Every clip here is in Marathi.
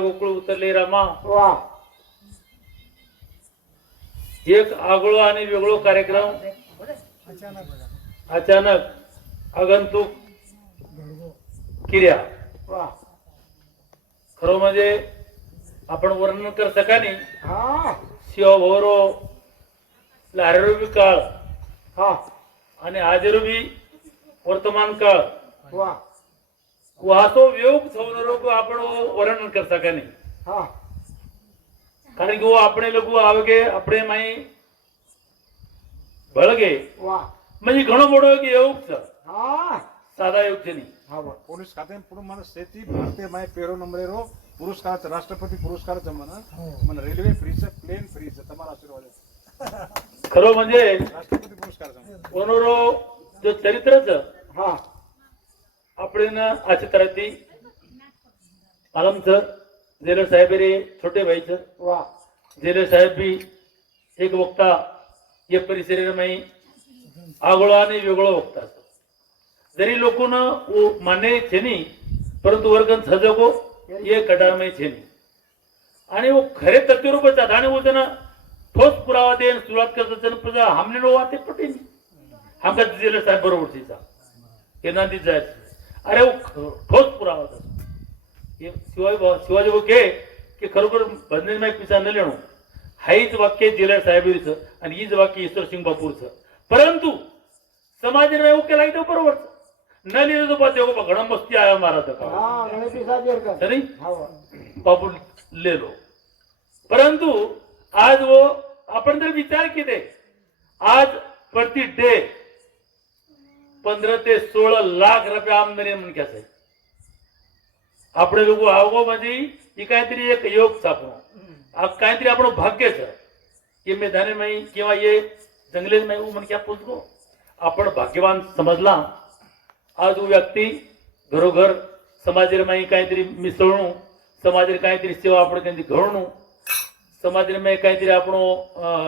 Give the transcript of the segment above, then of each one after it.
गोकुळ उतरले रामा. वा एक आगळो आणि वेगळो कार्यक्रम अचानक आगंतुक किर्या. वा खरं म्हणजे आपण वर्णन कर सकानी हा शिव भोरो लारेरूबी काळ हा आणि आजरूबी वर्तमान काळ वा वाहतो योग सौनरोग आपण वर्णन कर सकानी. हा कारण की वो अपने लोग आवगे अपने माई बळगे वा म्हणजे घणो मोठो योग छ. हा साधा योग છે નહીં. હા વા પોલીસ ખાતે પૂરું મને સેતી ભારતીય માય પેરો નંબરેરો પુરસ્કાર રાષ્ટ્રપતિ પુરસ્કાર છે મને રેલવે ફ્રી છે પ્લેન ફ્રી છે તમારા આશીર્વાદ છે खरं म्हणजे રાષ્ટ્રપતિ પુરસ્કાર છે वनरो जो चरित्रच હા आपण आचित्राती आलम सर जेलर साहेब रे छोटे भाई सर वा जेलर साहेब भी एक वक्ता ये परिसर में आगळो आणि वेगळो वक्ता जरी लोकों वो मान्य छे नहीं परंतु वर्गन सजगो ये कटार में छे नहीं आणि वो खरे तत्वरूप जात आणि वो जना ठोस पुरावा दे सुरुवात करत जन प्रजा हमने नो वाते पटे नहीं हमका जेलर साहेब बरोबर थी ये नांदी जाय अरे वो ठोस पुरावा था ये शिवाजी वो के खरोखर बंधन में पिसा न लेणो हाईच वाक्य जेलर साहेबचं आणि हीच वाक्य ईश्वर सिंग बापूरचं. परंतु समाज में वो केला तो बरोबर न लिहिलं तो बात देखो घणा मस्ती आया मारा था હા ગણેશજી સાજર કર सरी હા वा बापू ले लो. परंतु आज वो आपण जर विचार केले आज प्रति डे 15 ते 16 लाख रुपये आमदानी म्हणून क्या आहे. આપણે લોકો आवगो मध्ये ही काहीतरी एक योग सापडो काहीतरी आपण भाग्यच की मैदाने में किंवा ये जंगले में वो मन क्या पोचगो आपण भाग्यवान समजला. आज वो व्यक्ती घरोघर समाजामध्ये काहीतरी मिसळणू समाजात काहीतरी सेवा आपण काहीतरी घडणू समाजामध्ये काहीतरी आपण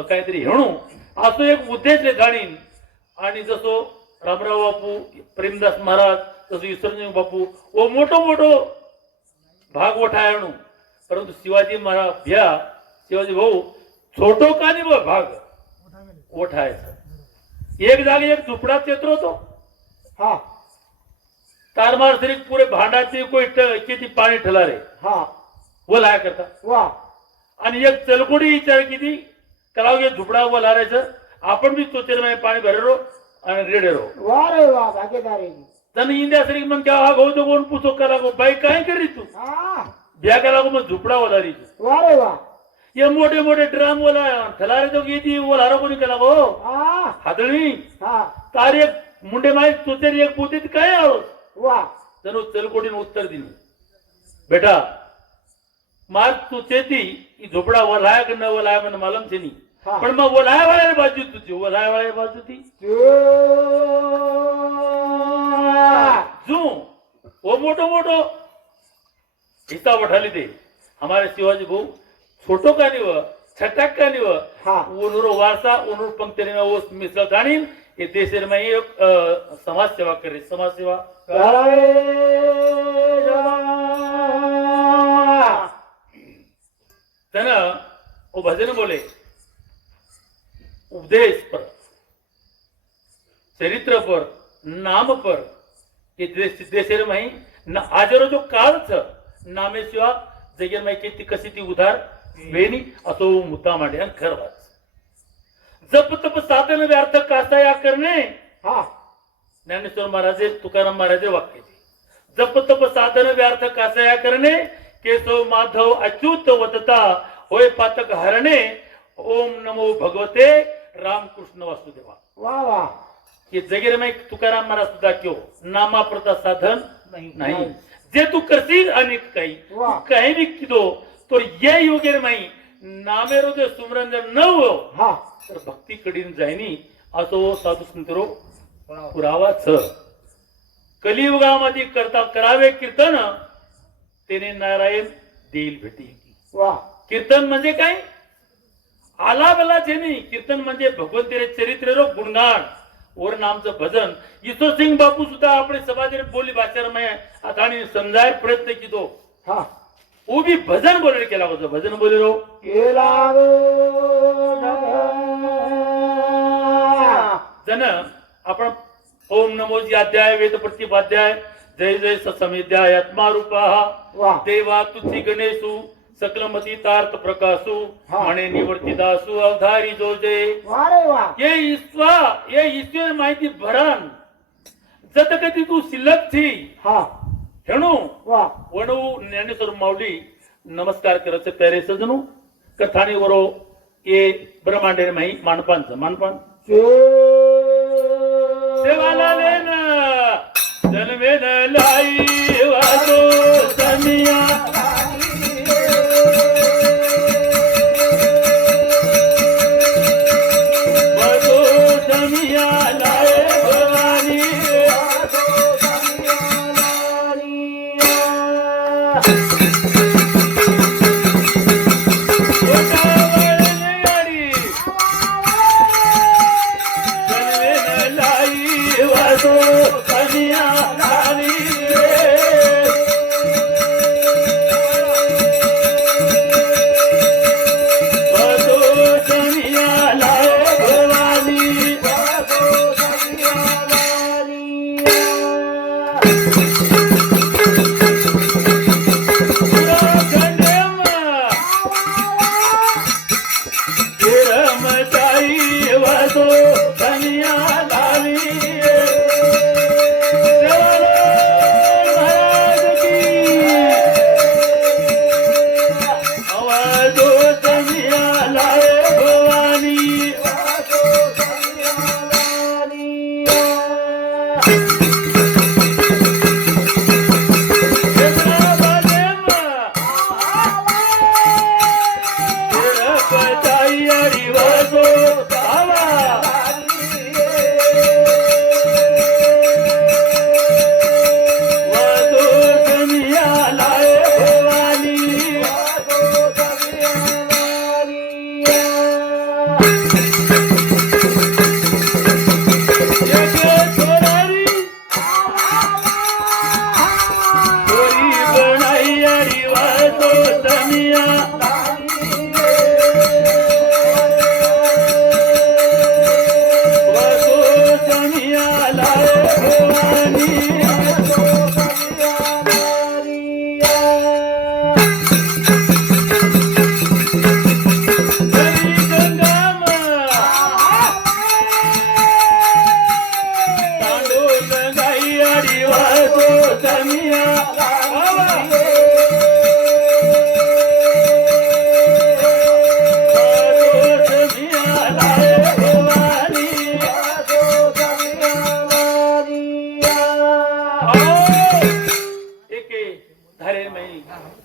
काहीतरी हेणू असो एक उद्देश जाणीन. आणि जसो रामराव बापू प्रेमदास महाराज तसं ईश्वरसिंग बापू वो मोठो मोठो भाग ओठायणू परंतु शिवाजी महाराज भ्या शिवाजी भाऊ छोटो का नाही भाग ओठायचा. एक जागी एक झुपडा चेत्र होतो હા तारमार तरी पुरे भांडाची कोई किती पाणी ठला रे હા वो लाया करता वा आणि एक चलकोडी विचार किती कलाव घे झुपडा वो लारायचं आपण बी चोचेर पाणी भरेरो आणि रेडेरो वा रे वा भागीदारी तन इंडिया सरी मग क्या हा गो कोण पुसो करा गो बाई काय करी तू हा ब्या करा गो मग झुपडा वलारी तू वा रे वा ये मोठे मोठे ड्राम वला ठलारे तो किती वलारो कोणी कला गो हा हातळी हा तार एक मुंडे माई चोचेर एक पोतीत काय आहो वा जणू चलकोडीने उत्तर दिली बेटा मार तू चेती झोपडा वलाया की न वलाया मन मालूम छे नहीं हाँ. पण मग वलाया वाळ्या बाजू तुझी वलाया वाळ्या बाजू थी जू वो मोटो मोटो हिस्सा उठाली दे हमारे शिवाजी भाऊ छोटो का नहीं वो छटक का नहीं वो हाँ. उन्होंने वारसा उन्होंने पंक्ति में वो मिसल जानी ये देश में एक समाज सेवा करे समाज सेवा तना वो भजन बोले उपदेश पर चरित्र पर नाम पर ये देशेर माही आजरो जो काळ छ नामे शिवा जगेर माही किती कशी ती उधार वेणी असो मुद्दा मांडे आणि खरवाच जप तप साधन व्यर्थ कासा या करणे हा ज्ञानेश्वर महाराजे तुकाराम महाराजे वाक्य जप तप साधन व्यर्थ कासा या करणे केशव माधव अच्युत वदता होय पातक हरणे ओम नमो भगवते रामकृष्ण वासुदेवा. वा वा ये जगेर में तुकाराम महाराज सुद्धा क्यों नामा प्रता साधन नहीं जे तू करशील अनेक काही वाह. काही भी किदो तो ये योगेर माई नामेरो जे सुमरन जर न हो हा तर भक्ती कडीन जायनी असो साधू संतरो पुरावा छ. कलियुगामध्ये करता करावे कीर्तन तेने नारायण देईल भेटी. वा कीर्तन म्हणजे काय आला बला जेनी कीर्तन म्हणजे भगवंतेरे चरित्र रो गुणगान और नामचं भजन. ईश्वर सिंग बापू सुद्धा आपले समाज बोली भाषा में आता समजाय प्रयत्न किदो हा उभी भजन बोलेल केला होता भजन बोलेलो केला जन आपण ओम नमोजी अध्याय वेद प्रतिपाध्याय जय जय ससमिध्याय आत्मारूपा वा देवा तुझी गणेशू सकलमती तार्थ प्रकाशू हा. आणि निवर्तिदासू अवधारी जोजे वारे वा ये ईश्वर माहिती भरण जत कधी तू शिल्लक थी हा हेणू वा वणू ज्ञानेश्वर माऊली नमस्कार करायचं प्यारे सजनू कथाणी वरो ये ब्रह्मांडे माही मानपान सेवाला लेन जन्मेन लाई वाजो समिया वाजो समिया लाए भवानी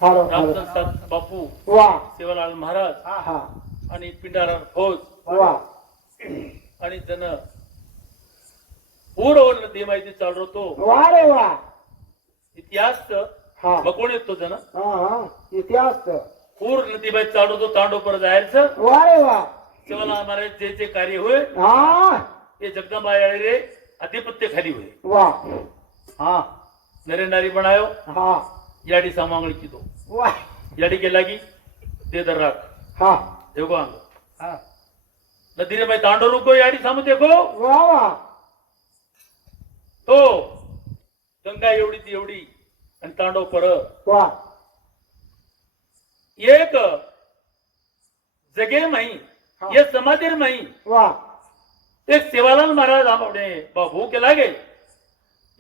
रामचंद्र बापू वा सेवालाल महाराज हा आणि पिंडारा फौज वा आणि जन पूर्व नदी माहिती चालू होतो वा रे वा इतिहास हा बघून येतो जन हा हा इतिहास पूर नदी माहिती चालू होतो तांडो पर जायचं वा रे वा सेवालाल महाराज जे जे कार्य हुए हा ये जगदंबा रे आधिपत्य खाली हुए वा हा नरे नारी बनायो हा याडी सामांगली की दो वा याडी के लागी दे दर राख हा देखो आंग हा नदी रे भाई तांडो रुको याडी सामू देखो वा वा तो गंगा एवढी ती एवढी आणि तांडव पर वा एक जगे माही ये समाधीर माही वा एक सेवालाल महाराज आपणे भाऊ के लागे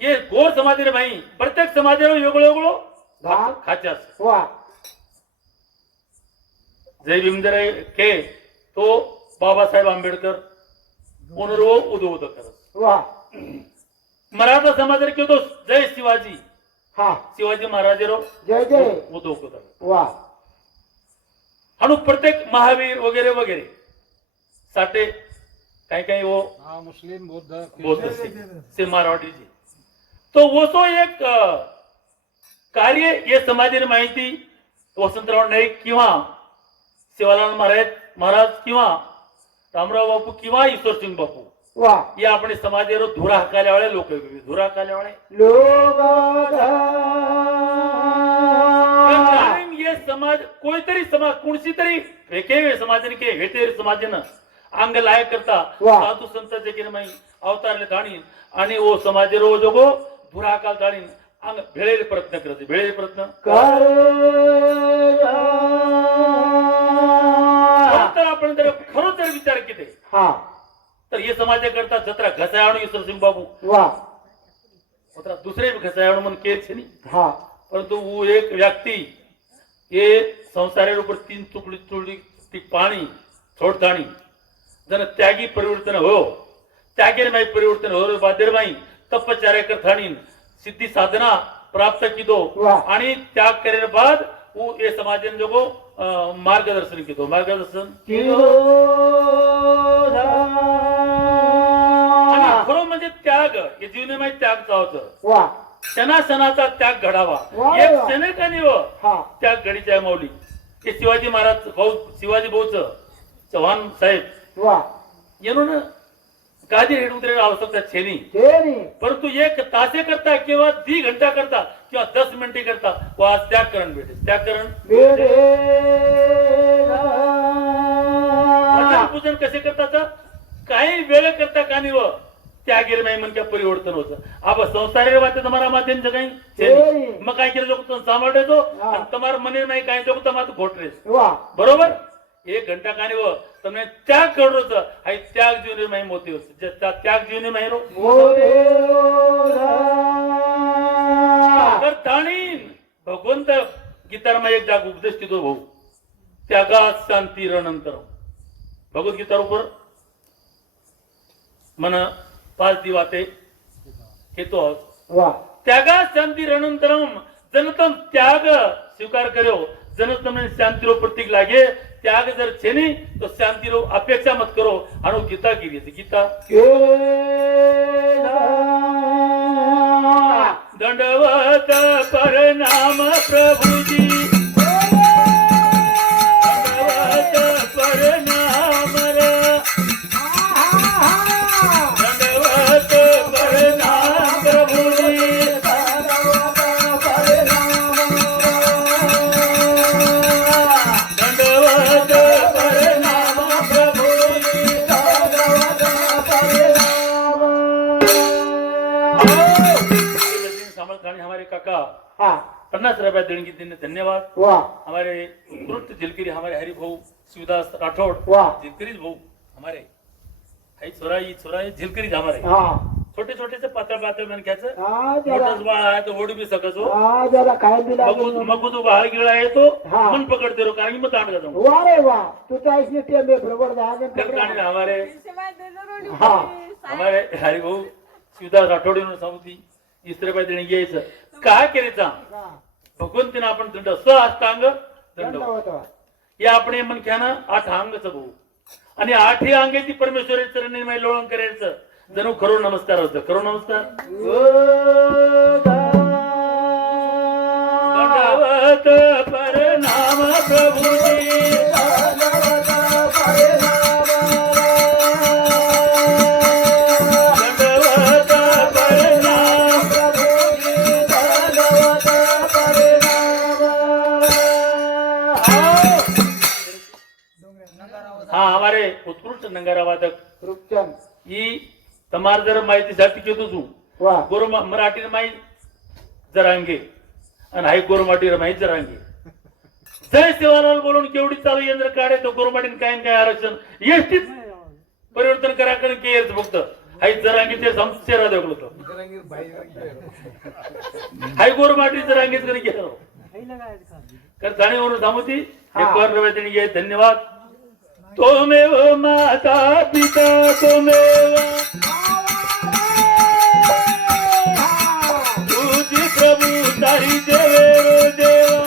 ये गोर समाधीर माही प्रत्येक समाधीर वेगळो वेगळो भाग खाच्यास वा जय भीमदर के तो बाबासाहेब आंबेडकर पुनर्व उदो उद करत वा मराठा समाज के तो जय शिवाजी हा शिवाजी महाराज रो जय जय उदो करत वा आणि प्रत्येक महावीर वगैरे वगैरे साठे काही काही वो हाँ मुस्लिम बौद्ध बौद्ध से मारवाडी जी तो वो तो एक कार्य ये समाधीने माहिती वसंतराव नाईक किंवा सेवालाल महाराज किंवा रामराव बापू किंवा ईश्वरसिंग बापू वा या आपण समाधीवर धुरा हाकाल्या वाले लोक धुरा हाकाल्या वाले लोग कारण ये समाज कोणीतरी समाज कोणशी तरी एके समाजाने के हेटे समाजानं अंग लाय करता वा. साधू संत जे माई अवतारले धाणी आणि ओ समाज रोज गो धुराकाल धाणी अंग भेळेल प्रयत्न करते भेळेल प्रयत्न तर आपण जर खरोच जर विचार केले हा तर हे समाजाकरता जत्रा घसायणू ईश्वर सिंग बाबू वा मात्र दुसरे घसायणू म्हणून केर છે નહીં हा પરંતુ હું એક વ્યક્તિ એ સંસારે ઉપર तीन चुकडी चुकडी ती पाणी छोडताणी जन त्यागी परिवर्तन हो त्यागेर माई परिवर्तन हो बादेर माई तपचार्य करताणी सिद्धी साधना प्राप्त कीधो वाह. आणि त्याग करे बाद હું એ સમાજને જોગો માર્ગદર્શન કીધો માર્ગદર્શન आणि खरं म्हणजे त्याग हे जीवनामध्ये त्याग चावतं वा क्षणाक्षणाचा त्याग घडावा वा, एक वा. क्षणिकाने व हा त्याग घडीच्या माऊली हे शिवाजी महाराज भाऊ शिवाजी भाऊच चव्हाण साहेब वा येणून गादी हेडून आवश्यकता છે નહીં तेरी परंतु एक तासे करता किंवा 2 घंटा करता किंवा 10 मिनिटे करता व आज त्याग करण भेटे त्याग करण बेरे भजन पूजन कसे करतात काही वेळ करता कानी व त्यागेर माई मन क्या परिवर्तन होतं अब संसारे वाते तुम्हारा माध्यम काही છે નહીં. मग काय केलं लोक तुम्ही सांभाळतो आणि तुम्हारा मने माई काय लोक तुम्हाला घोटरेस वा बरोबर 1 घंटा कानी व તમને त्याग करडोच हाय त्याग जीवने माई मोती होत त्याग जीवने माई रो तर ताणीन भगवंत गीतारमा एक जाग उपदेश कितो भाऊ त्यागात शांती रणंतर भगवद्गीता ऊपर मन 5 दिवाते हेतो वा त्यागात शांती रणंतरम जनतम त्याग स्वीकार કર્યો जन તમને શાંતિનો પ્રતીક લાગે त्याग जर છે નહીં તો શાંતિનો અપેક્ષા મત કરો આનો ગીતા કીધી છે ગીતા દંડવત પરનામ પ્રભુજી દંડવત પરનામ રે દંડવત પરનામ પ્રભુજી दंडवत परनाम प्रभुजी सामर्थ्याने हमारे काका हा 50 रुपया देणगी देने धन्यवाद वा हमारे उत्कृष्ट जिलकिरी हमारे हरि भाऊ शिवदास राठौड़ वाह. जिलकिरी भाऊ हमारे हाई छोरा ये जिलकिरी हमारे हा छोटे छोटे से पातळ पातळ मन घ्यायचं हा जरा मोठाच बाळ आहे तो ओढू बी सकतो हा जरा काय बी लागेल मग तू बाहेर गिळा येतो हा. मन पकडते रो कारण की मग तांड जातो वा रे वा तू तो ऐसी टेम बरोबर जागे कारण हमारे हा हमारे हरि भाऊ शिवदास राठोड म्हणून सांगती इस्त्री पाय देणे घ्यायचं काय केलेचा भगवंतीनं आपण दंड अष्टांग दंड होता या आपण मन घ्याना 8 अंगच भाऊ आणि 8 अंगेची परमेश्वरी चरणी माय लोळण करायचं जणू खरो नमस्कार होतं खरो नमस्कार दंडवत परनाम प्रभुजी दंडवत परनाम हा हमारे उत्कृष्ट नंगारा वादक रुपचंद ही તમારે જરા માહિતીसाठी કીધું છું वा गोर मराठी माई जरांगे आणि हाय गोरमाटी रमाई जरांगे जय सेवालाल बोलून केवढी चालू यंत्र काढे तो गोरमाटीन काय काय आरक्षण एसटीत परिवर्तन करा कारण केअर्स फक्त हाय जरांगीचे समस्या दाखवलं होतं हाय गोरमाटी जरांगेच कधी गेलो कर जाणीवरून थांबवती एक वर रवायचे घे धन्यवाद तोमेव माता पिता तोमेव तुझी प्रभु तारी देव देवा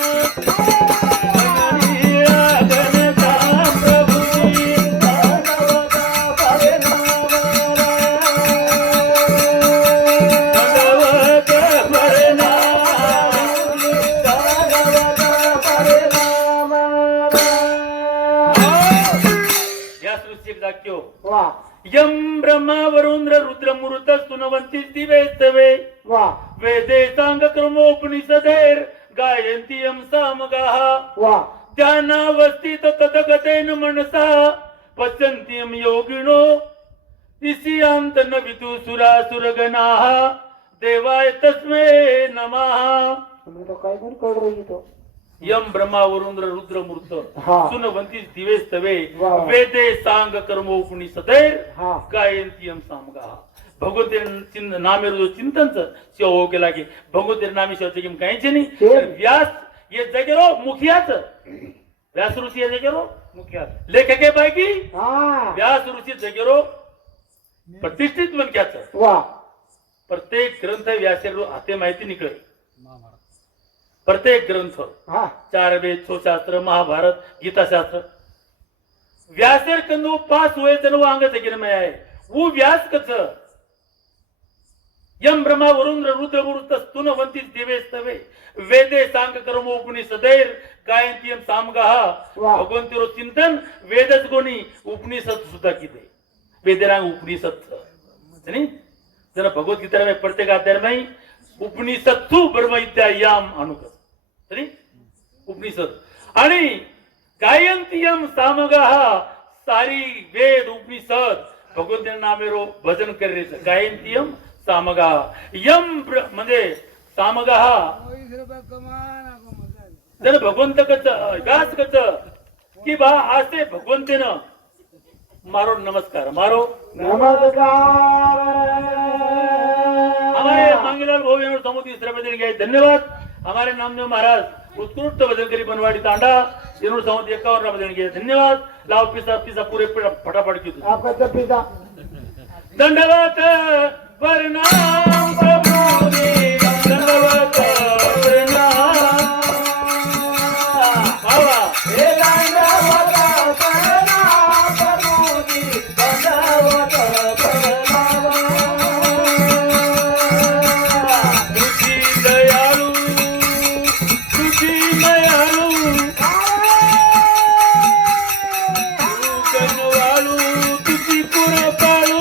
प्रभुजी या सृष्टी दाख्यो वा यम ब्रह्मा वरुंद्र रुद्र मूर्त स्तुनवंती दिवे तवे वा वेदे सांग क्रमोपनिषदेर गायन्त्यं सामगाः वा ध्यानावस्थित तदगतेन मनसा पश्यन्त्यं योगिनो निशियांत न विदु सुरासुरगणाः देवाय तस्मै नमः तुम्ही तो काय पण कळू रही तो यम ब्रह्मा वरुंद्र रुद्र मूर्त हा. सुनवंती दिवे स्तवे वा. वेदे सांग कर्मोपनिषदैर हा. गायन्त्यं सामगाः भगवते नामेर चिंतन से हो के लागे भगवते नामे से होते कि कहीं से नहीं ते. व्यास ये जगेरो मुखियाच व्यास ऋषि ये जगेरो मुखियाच लेखक है बाकी हा व्यास ऋषि जगेरो प्रतिष्ठित मनक्याच वा प्रत्येक ग्रंथ व्यासेर हाते माहिती निकळे प्रत्येक ग्रंथ हा 4 वेद 6 शास्त्र महाभारत गीता शास्त्र व्यासेर कंदो 5 हुए तनु अंग जगिर में आए वो व्यास कच यम ब्रह्मा वरुंद्र रुद्र गुरुत स्तुनवंती देवे स्तवे वेदे सांग कर्मो उपनिषदैर गायन्त्यं सामगाः वा. भगवंतीरो चिंतन वेदच गोनी उपनिषद सुद्धा किदे वेदरांग उपनिषद नहीं जरा भगवत गीता में प्रत्येक अध्याय में उपनिषद तू ब्रह्म विद्यायाम अनुगत तरी उपनिषद आणि गायन्त्यं सामगाः सारी वेद उपनिषद भगवंताच्या नामेरो भजन करेच गायन्त्यं सामगाः म्हणजे सामगाः जर भगवंत कच व्यास कच की बा असे भगवंतेनं मारो नमस्कार मारो हमारे मांगीलाल भाऊ यांना समुद्री तिसऱ्या बदल गए धन्यवाद हमारे नामदेव महाराज उत्कृष्ट भजन करी बनवाडी तांडा इन्होंने समुद्री 51 बदल गए धन्यवाद लाओ पिसा पिसा पूरे फटाफट की आपका तो पिता दंडवत प्रणाम प्रभु देव दंडवत प्रणाम बाबा हे दंडवत प्रणाम प्रभु देव दंडवत प्रणाम तुझी दयाळू तुझी मयाळू तू कनवाळू तुझी पुरपाळू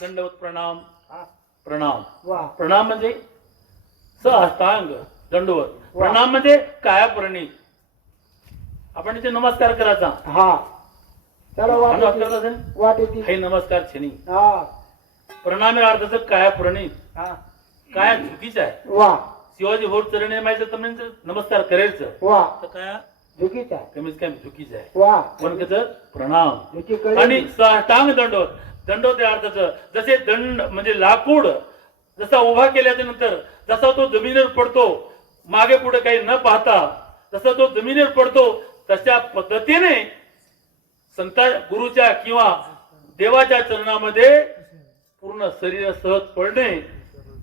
दंडवत प्रणाम प्रणाम वा प्रणाम म्हणजे सहस्तांग दंडवत प्रणाम म्हणजे कायाप्रणी आपण इथे नमस्कार करायचा हा चला अनुवाद वाट करत असेल वाट येते हे नमस्कार छेनी हा प्रणामी अर्थाचं काय प्रणित हा काय चुकीचं आहे. वा शिवाजी भोर चरणी माहिती तर नमस्कार करायचं वा तर काय चुकीचा कमीत कमी चुकीचं आहे. वा पण कसं प्रणाम चुकी आणि कळली साष्टांग दंडवत दंडवत या अर्थाचं जसे दंड म्हणजे लाकूड जसा उभा केल्याच्या नंतर जसा तो जमिनीवर पडतो मागे पुढे काही न पाहता जसा तो जमिनीवर पडतो तशा पद्धतीने संता गुरुच्या किंवा देवाच्या चरणामध्ये पूर्ण शरीर सहज पडणे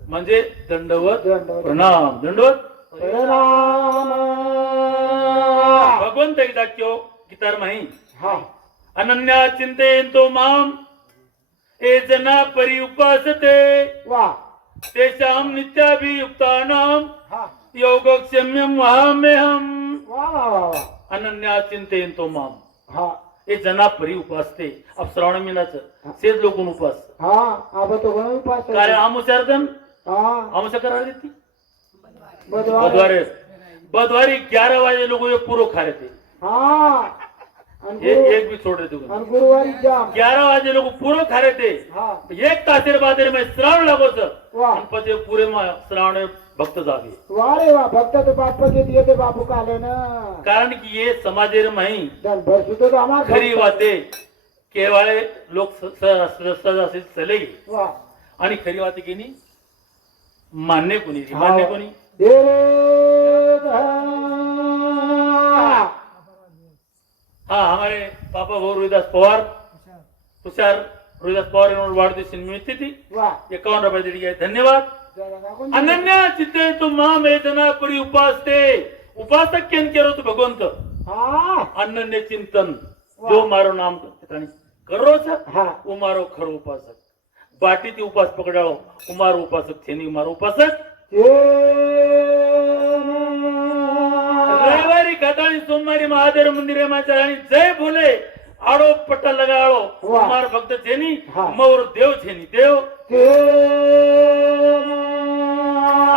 म्हणजे दंडवत दंडवत. प्रणाम दंडवत प्रणाम भगवंत एकदा क्यो गीतार माही हा अनन्या चिंतेतो माम ए जना परि उपासते वा तेषां नित्याभियुक्तानां हा योगक्षम्यं वहाम्यहम् वा वा वा वा अनन्या चिंतेतो माम हा ए जना परी उपासते अब श्रावण महिन्याचं सेज लोक उपास हा आबा तो कोण उपास काय आमुचार्दन हा आमुचा करायला देती बुधवार बुधवारी बुधवारी 11 वाजे लोग ये पूरो खा रहे थे हा आणि ये गुरु- एक भी छोड़ रहे थे आणि गुरुवारी जाम 11 वाजे लोग पूरो खा रहे थे हा एक तासेर बादेर में श्रावण लागो सर वा पते पूरे श्रावण में भक्त जागे वा रे वा भक्त तो बाप घेत येते बापू काले ना कारण की ये समाजेर माही दन भर सुतो तो हमार खरी वाते केवाळे लोक सहज असे चले गे वा आणि खरी वाते की नाही मान्य कोणी मान्य कोणी दे हाँ हमारे पापा वो रोहिदास पवार तुषार रोहिदास पवार इन्होंने वाढदिवस निमित्त थी वा 51 रुपये दिली गए धन्यवाद अनन्या चित्ते तुम माम वेदना परी उपासते उपासक केन केरो तो भगवंत हा अनन्य चिंतन जो मारो नाम करो छ हा वो मारो खरो उपासक बाटी ती उपास पकडाओ उमारो उपासक थेनी उमारो उपासक रविवारी खातानी सोमवारी महादेव मंदिर में जानी जय भोले आड़ो पट्टा लगाड़ो वाह। कुमार भक्त छेनी हाँ। मोर देव छेनी देव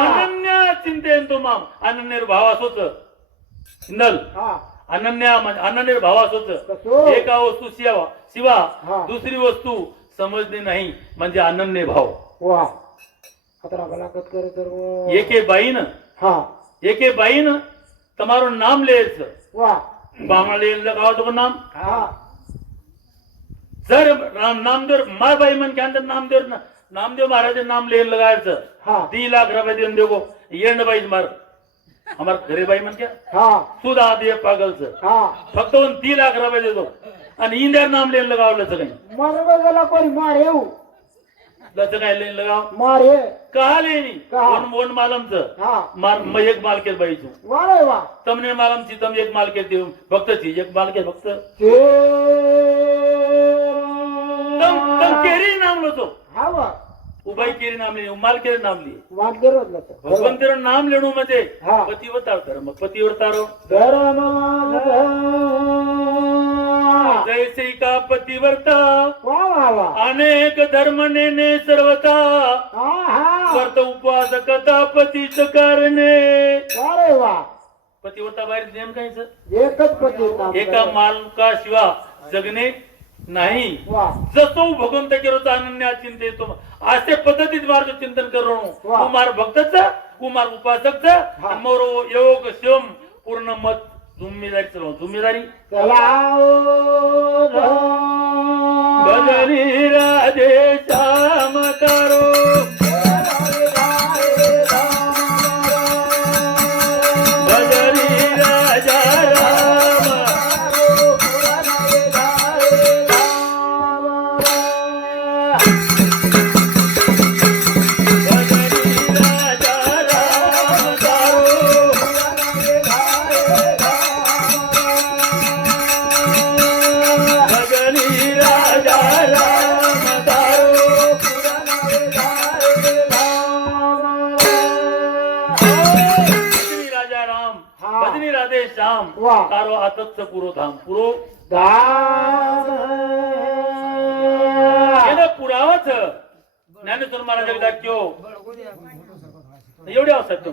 अनन्या चिंतेन तो माम अनन्य भावासोच नल हा अनन्या अनन्य भावासोच कसो? एका वस्तू शिवा हाँ। दुसरी वस्तू समजली नाही म्हणजे अनन्य भाव वा खतरा भलाकत करे तर वो एके बाईन हा एके बाईन તમારું નામ લે છે वा બામણે લગાવો તો નામ हा जर नामदेव मार बाई मन के अंदर नामदेव महाराज नाम ले लगायचं हा 2 लाख रुपये देऊन देगो येण बाई मार हमार घरे बाई मन क्या हा सुधा दे पागलचं हा फक्त 2 लाख रुपये देतो आणि इंडिया नाम लेन लगावलं काही मरबो गेला कोणी मार येऊ लच काय लेन लगाव मार ये कहा लेनी कहा? वन मालमचं हा मार मग एक मालकेत बाईचं वा रे वा તમને માલમથી તમે એક માલકેત દેવ ભક્ત છી એક માલકેત ભક્ત તમ કેરી નામ લો છો हा वा ઉભાઈ કેરી નામ લે માલકેર નામ લે वाटले रोज लत ભગવંતેરું નામ લેણું म्हणजे हा. પતિવતાર ધર્મ પતિવતારો धर्म जैसे का पतिवर्ता वा वा वा अनेक धर्म नेने सर्वता हा हा वर्त उपासकता पतीच करणे वा रे वा पतिव्रता बाहेर नेम कायचं एकच पती नाम एका मालका शिवा जगणे नाही वा जसो भगवंत केरो अनन्या चिंते तो असे पद्धतीत मार्ग चिंतन करू वा. कुमार भक्तचा कुमार उपासकचा हा. मोरो योग शिवम पूर्ण मत जिम्मेदारी चलो जिम्मेदारी चलाओ भजनी राधे श्याम करो भजनी राजा राम भजनी राजा राम करो भजनी राजा राम करो भजनी राजा राम हा. भजनी राधे श्याम वा. तारो आतच पुरो धाम पुरो याला पुरावाच ज्ञानेश्वर महाराज क्यो एवढे असतात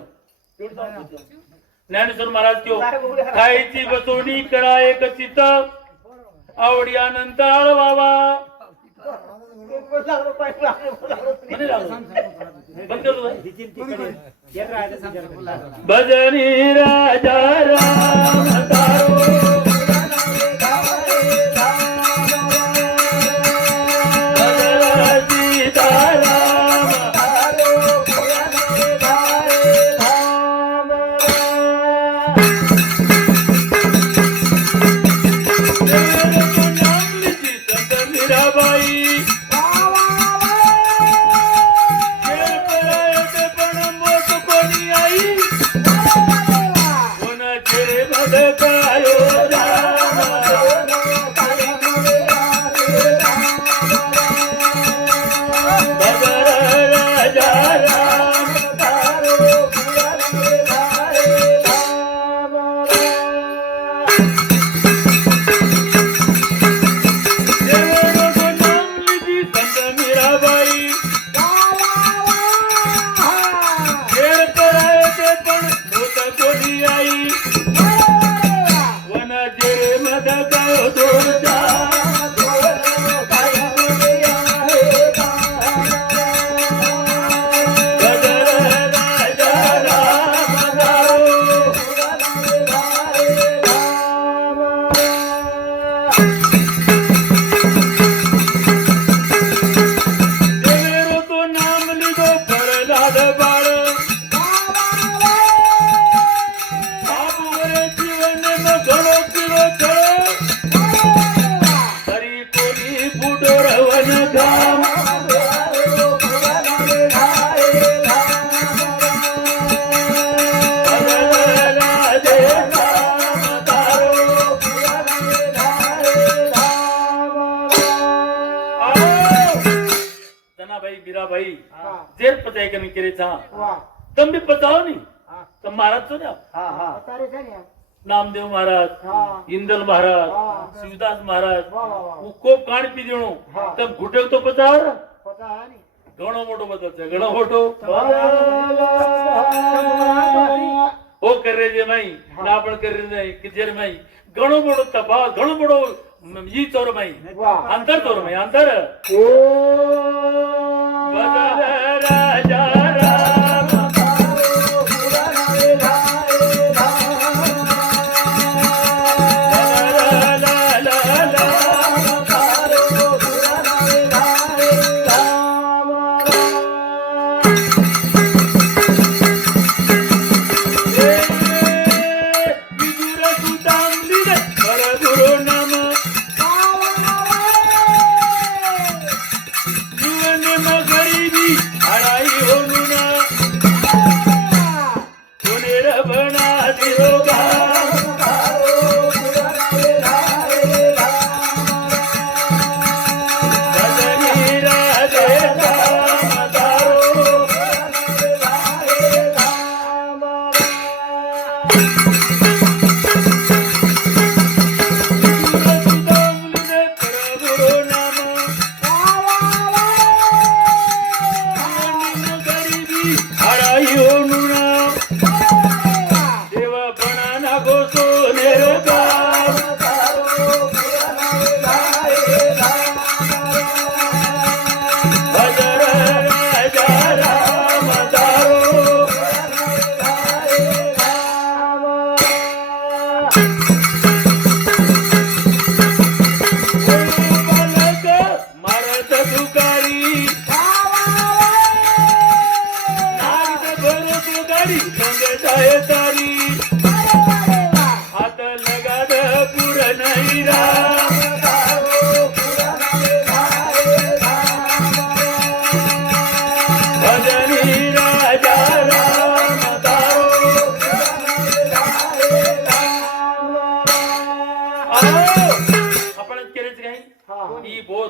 ज्ञानेश्वर महाराज क्यो खायची बसवणी करा एक चित आवडी अनंत आळवावा म्हणे लागलो. बंद करतो भाई. भजनी राजा राम तारो मीराबाई जेर पचाई कमी करे था तम भी पचाओ नहीं तम महाराज तो ना नामदेव महाराज इंदल महाराज शिवदास महाराज वो कोप कान पी देणो तब घुटक तो पचाओ घणो मोटो बदल છે ઘણો મોટો ओ कर रे जे माई ना पण कर रे नाही कि जेर माई घणो मोटो तपा घणो मोटो ई चोर माई अंतर चोर माई अंतर बदल राजा राम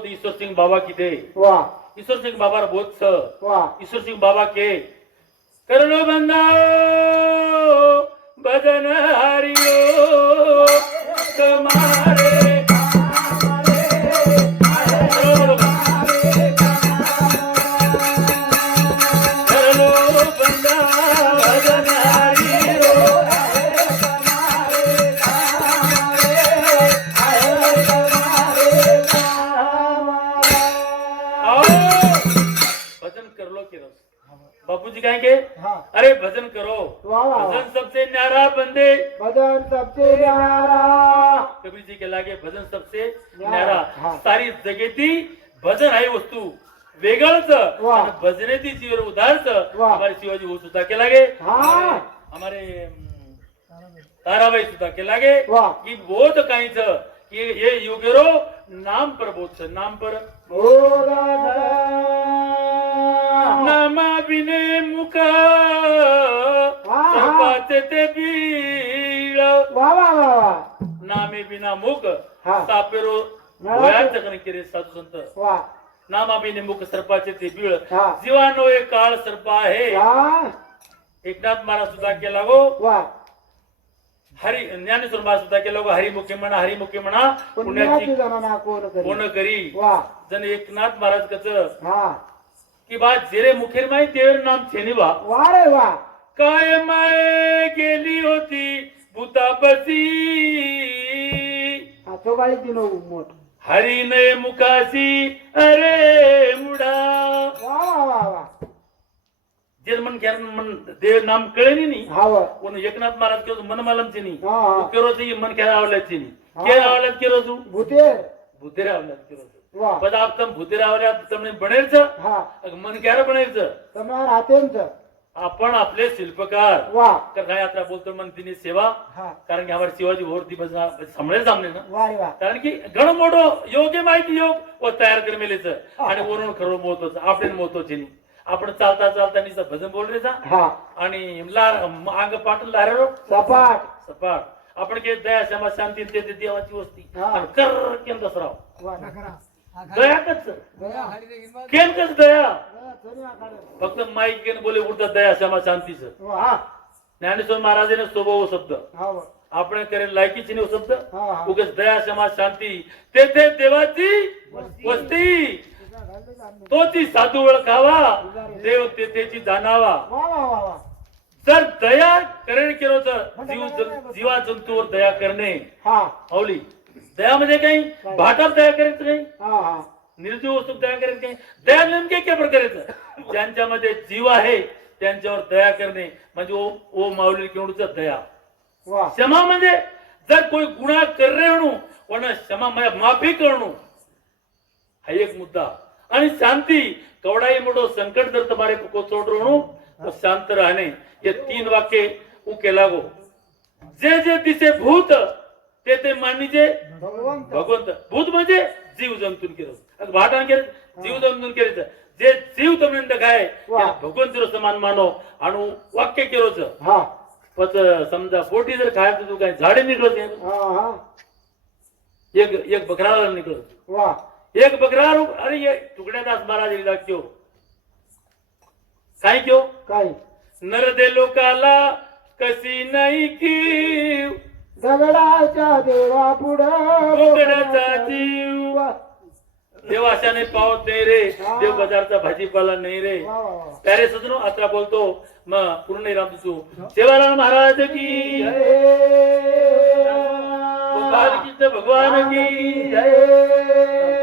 ईश्वर सिंह बाबा की दे ईश्वर सिंह बाबा बहुत स ईश्वर सिंह बाबा के कर लो बंदा भजन हरियो तुम्हारे आओ अरे भजन करो, वाह वाह वाह। भजन सबसे न्यारा बंदे, भजन सबसे न्यारा कबीर जी के लागे भजन सबसे न्यारा. न्यारा. हा. सारी जगेती भजन आहे वस्तू वेगळच वाह. आणि भजनेती जीवर उधारच वाह. हमारे शिवाजी हो सुद्धा के लागे, हाँ. हमारे ताराबाई सुद्धा के लागे वाह. कि बहुत काहीच कि ये युगेरो नाम पर बोध नाम पर ओ राधा. नामा बिने मुख सर्पाचे ते बीळ, वाह वाह वाह वाह. नामे बिना मुख हा. सापेरो नळाचे. भयाच जगन केले साधू संत. वाह. नामा बिने मुख सर्पाचे ते बीळ, हा. जीवानो एक काळ सर्प आहे. हाँ. एकनाथ महाराज सुद्धा केला गो, वाह. हरी ज्ञानेश्वर महाराज सुद्धा केला गो, हरिमुखे म्हणा हरिमुखे म्हणा पुण्याची पुण्याची गणना कोण करी. कोण करी. वाह. जण एकनाथ महाराज कच हाँ. की बा जेरे मुखेर माय तेर नाम छेनी बा, वाह रे वाह. काय माय गेली होती भूतापसी, चोगाळी दिनो मोठ. हरिने मुखासी अरे मुडा. वाह वाह वाह वाह. जे मन घ्या मन देव नाम कळेनी नी हाव. कोण एकनाथ महाराज केरो मन मालमची नी हा, हा. केरो ती मन क्या आवल्याची नी हा. के आवल्यात केरो तू भूतेर. भूतेरा आवल्यात केरो तू वाह. पद आप तम भूतेरा आवल्यात તમને बनेरच हा. मन क्यार बनायचं. तुम्हाला हातेंच. आपण आपले शिल्पकार वाह. तर काय आता बोलतो मन तिने सेवा, हा. कारण की आम्हाला शिवाजी भोवती समळे सामने ना, वाह रे वाह. कारण की घणं मोठं योग आहे माहिती योग व तयार करमेलेच आणि वरून खरं मोहतोच आपले मोहतोच नाही. आपण चालता चालता निसा भजन बोल रे जा हा. आणि अंग पाटून लारेरो सपाट. सपाट. आपण के दया क्षमा शांती ते ते देवाची वस्ती हा. आणि कर केम दसराव वाह. दया कच दया. केम कच दया दया चोरी आखाडे. फक्त माईक केन बोले उडतात दया क्षमा शांतीचं. वाह. ज्ञानेश्वर महाराजाने स्वभाव शब्द हाव. आपण करेल लायकीची नाही शब्द हा, हा. उगच दया क्षमा शांती तेथे देवाची वस्ती, तोची साधू ओळखावा देव तेथेची जाणावा. वाह वाह वाह वाह. जर दया करेल केलो तर जीवा जंतूवर दया करणे हा. आवली. दया म्हणजे काही भाटात दया करायचं काही, हा हा. निर्जीव वस्तू दया करायचं काही. दया नेमके काय करायचं ज्यांच्यामध्ये जीव आहे त्यांच्यावर दया करणे म्हणजे ओ माऊली केवढच दया. वाह. क्षमा म्हणजे जर कोई गुन्हा कर रहे हो वरना क्षमा माफी करणं हा एक मुद्दा. आणि शांती कवडाई मोठो संकट जर तुम्हारे को चोट रो तो शांत राहणे. ये तीन वाक्य उके लागो. जे जे दिसे भूत ते ते मानिजे भगवंत. भगवंत. भूत म्हणजे जीव जंतून केलं भाटान केलं जीव जंतून केलं. जे जीव तुम्ही देखाय वाह. भगवंत समान मानो आणि वाक्य केलोच. हा. पच समजा पोटी जर खायचं तू काय झाडे निघत हा हा. एक बकराला निघत. वाह. एक बकरा अरे ये तुकड्यादास महाराज लिहिला क्यों काय क्यों काय. नर दे लोकाला कशी नाही की दगडाच्या देवा बोकडाचा पुढं. जीव. वाह. देव अशाने पावत नाही रे, देव बाजारचा भाजीपाला नाही रे. वाह वाह वाह. प्यारे सजनो आता बोलतो मग पूर्ण राम तू सेवाराम महाराज की जय. गोपाल कृष्ण भगवान की जय.